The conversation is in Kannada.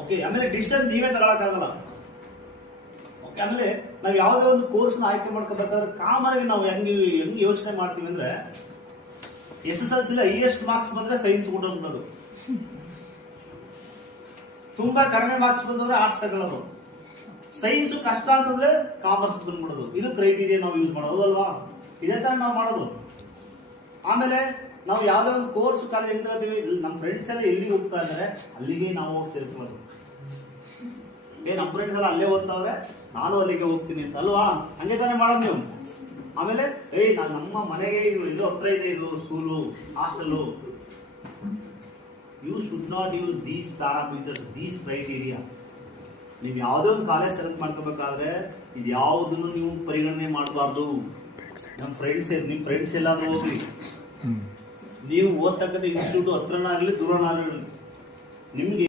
ಓಕೆ. ಆಮೇಲೆ ಡಿಸಿಷನ್ ನೀವೇ ತಗೊಳಕ್ಕಾಗಲ್ಲ. ಓಕೆ. ಆಮೇಲೆ ನಾವು ಯಾವುದೇ ಒಂದು ಕೋರ್ಸ್ನ ಆಯ್ಕೆ ಮಾಡ್ಕೋಬೇಕಾದ್ರೆ ಕಾಮನ್ ಆಗಿ ನಾವು ಹೆಂಗೆ ಯೋಚನೆ ಮಾಡ್ತೀವಿ ಅಂದ್ರೆ, SSLC ಹೈಯೆಸ್ಟ್ ಮಾರ್ಕ್ಸ್ ಬಂದ್ರೆ ಸೈನ್ಸ್ ಕೊಡೋದು, ತುಂಬಾ ಕಡಿಮೆ ಮಾರ್ಕ್ಸ್ ಬಂದ್ರೆ ಆರ್ಟ್ಸ್ ತಗೊಳ್ಳೋದು, ಸೈನ್ಸ್ ಕಷ್ಟ ಅಂತಂದ್ರೆ ಕಾಮರ್ಸ್ ಬಂದ್ಬಿಡೋದು. ಇದು ಕ್ರೈಟೀರಿಯಾ ನಾವು ಯೂಸ್ ಮಾಡೋದು ಅಲ್ವಾ? ಇದೇ ತರ ನಾವು ಮಾಡೋದು. ಆಮೇಲೆ ನಾವು ಯಾವ್ದೋ ಒಂದು ಕೋರ್ಸ್ ಕಾಲೇಜ್ ಹೆಂಗ್ ತಗೋತೀವಿ, ನಮ್ಮ ಫ್ರೆಂಡ್ಸ್ ಎಲ್ಲ ಎಲ್ಲಿಗೆ ಹೋಗ್ತಾ ಇದ್ದಾರೆ ಅಲ್ಲಿಗೆ ನಾವು ಹೋಗಿ ಸೇರ್ಕೊಳ್ಳೋದು. ನಮ್ಮ ಫ್ರೆಂಡ್ಸ್ ಎಲ್ಲ ಅಲ್ಲೇ ಓದ್ತಾವ್ರೆ, ನಾನು ಅಲ್ಲಿಗೆ ಹೋಗ್ತೀನಿ ಅಂತ ಅಲ್ವಾ? ಹಂಗೆ ತಾನೇ ಮಾಡೋದು ನೀವು. ಆಮೇಲೆ ನಮ್ಮ ಮನೆಗೆ ಇದು ಹತ್ರ ಇದೆ, ಇದು school, hostel. You should not use these parameters, these criteria. ನೀವು ಯಾವುದೇ ಒಂದು ಕಾಲೇಜ್ ಸೆಲೆಕ್ಟ್ ಮಾಡ್ಕೋಬೇಕಾದ್ರೆ ಇದು ಯಾವುದನ್ನು ನೀವು ಪರಿಗಣನೆ ಮಾಡಬಾರ್ದು. ನಿಮ್ಮ ಫ್ರೆಂಡ್ಸ್ ಎಲ್ಲಾದ್ರೂ ಹೋಗ್ಲಿ, ನೀವು ಓದ್ತಕ್ಕಂಥ ಇನ್ಸ್ಟಿಟ್ಯೂಟ್ ಹತ್ರನಾಗಲಿ ದೂರನಾಗಲಿ, ನಿಮ್ಗೆ